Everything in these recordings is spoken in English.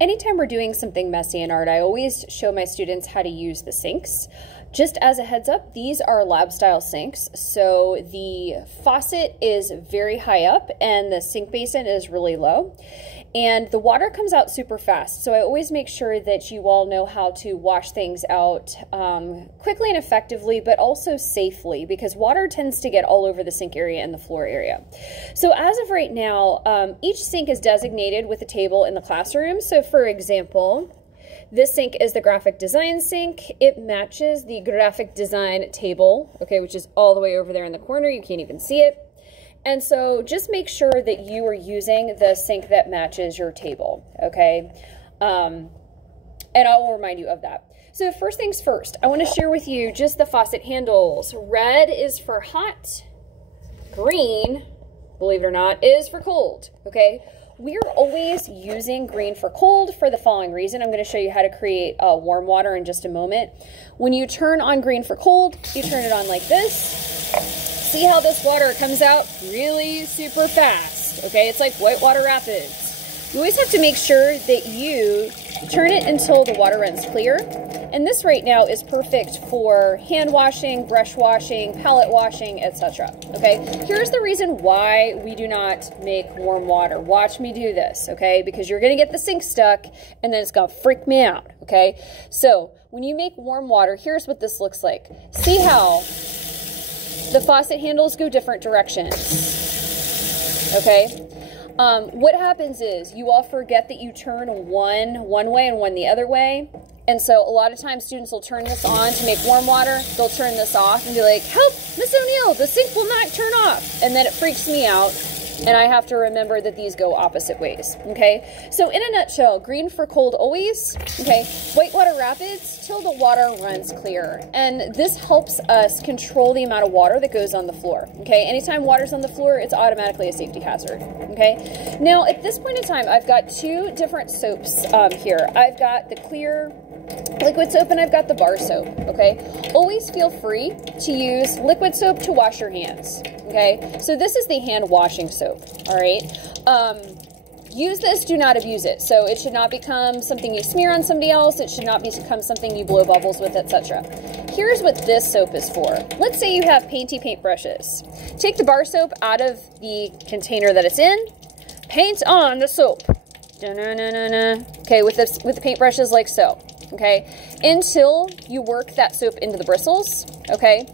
Anytime we're doing something messy in art, I always show my students how to use the sinks. Just as a heads up, these are lab style sinks. So the faucet is very high up and the sink basin is really low. And the water comes out super fast. So I always make sure that you all know how to wash things out quickly and effectively, but also safely, because water tends to get all over the sink area and the floor area. So as of right now, each sink is designated with a table in the classroom. So for example, this sink is the graphic design sink. It matches the graphic design table, okay, which is all the way over there in the corner. You can't even see it. And so just make sure that you are using the sink that matches your table, okay? And I will remind you of that. So first things first, I want to share with you just the faucet handles. Red is for hot. Green, believe it or not, is for cold, okay? We're always using green for cold for the following reason. I'm going to show you how to create warm water in just a moment. When you turn on green for cold, you turn it on like this. See how this water comes out really super fast, okay? It's like whitewater rapids. You always have to make sure that you turn it until the water runs clear. And this right now is perfect for hand washing, brush washing, palette washing, etc. Okay, here's the reason why we do not make warm water. Watch me do this, okay? Because you're gonna get the sink stuck and then it's gonna freak me out, okay? So when you make warm water, here's what this looks like. See how the faucet handles go different directions, okay? What happens is you all forget that you turn one way and one the other way. And so a lot of times students will turn this on to make warm water. They'll turn this off and be like, help, Miss O'Neill, the sink will not turn off. And then it freaks me out. And I have to remember that these go opposite ways, okay? So in a nutshell, green for cold always, okay? Whitewater rapids till the water runs clear. And this helps us control the amount of water that goes on the floor, okay? Anytime water's on the floor, it's automatically a safety hazard, okay? Now, at this point in time, I've got two different soaps here. I've got the clear liquid soap and I've got the bar soap, okay? Always feel free to use liquid soap to wash your hands, okay? So this is the hand washing soap, all right? Use this, do not abuse it. So it should not become something you smear on somebody else. It should not become something you blow bubbles with, etc. Here's what this soap is for. Let's say you have painty paintbrushes. Take the bar soap out of the container that it's in, paint on the soap. Okay, with the paintbrushes like so. Okay, until you work that soap into the bristles, okay?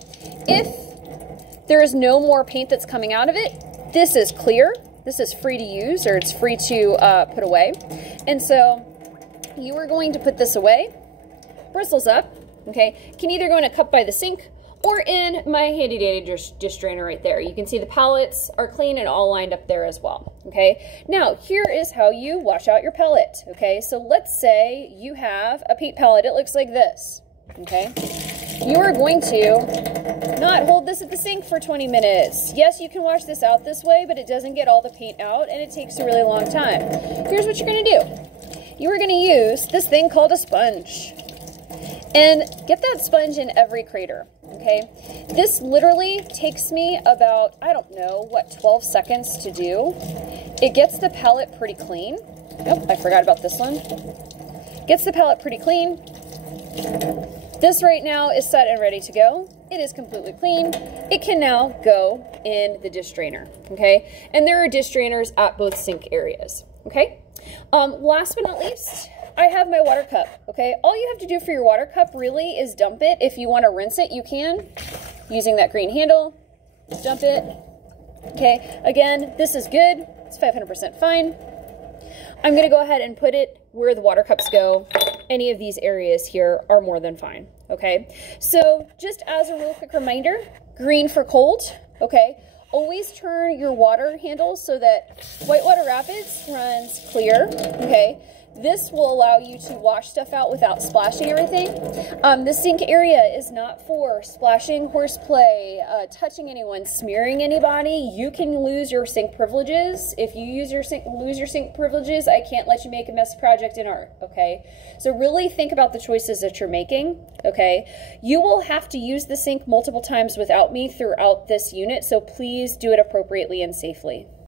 If there is no more paint that's coming out of it, this is clear. This is free to use, or it's free to put away. And so you are going to put this away, bristles up, okay? Can either go in a cup by the sink or in my handy dandy dish drainer right there. You can see the palettes are clean and all lined up there as well, okay? Now, here is how you wash out your palette, okay? So let's say you have a paint palette. It looks like this, okay? You are going to not hold this at the sink for 20 minutes. Yes, you can wash this out this way, but it doesn't get all the paint out and it takes a really long time. Here's what you're gonna do. You are gonna use this thing called a sponge. And get that sponge in every crater, okay? This literally takes me about, I don't know, what, 12 seconds to do. It gets the palette pretty clean. Oh, I forgot about this one. Gets the palette pretty clean. This right now is set and ready to go. It is completely clean. It can now go in the dish drainer, okay? And there are dish drainers at both sink areas, okay? Last but not least, I have my water cup, okay? All you have to do for your water cup really is dump it. If you want to rinse it, you can, using that green handle. Dump it, okay? Again, this is good. It's 500% fine. I'm gonna go ahead and put it where the water cups go. Any of these areas here are more than fine, okay? So just as a real quick reminder, green for cold, okay? Always turn your water handles so that Whitewater Rapids runs clear, okay? This will allow you to wash stuff out without splashing everything. The sink area is not for splashing, horseplay, touching anyone, smearing anybody. You can lose your sink privileges. If you lose your sink privileges, I can't let you make a mess project in art, okay? So really think about the choices that you're making, okay? You will have to use the sink multiple times without me throughout this unit, so please do it appropriately and safely.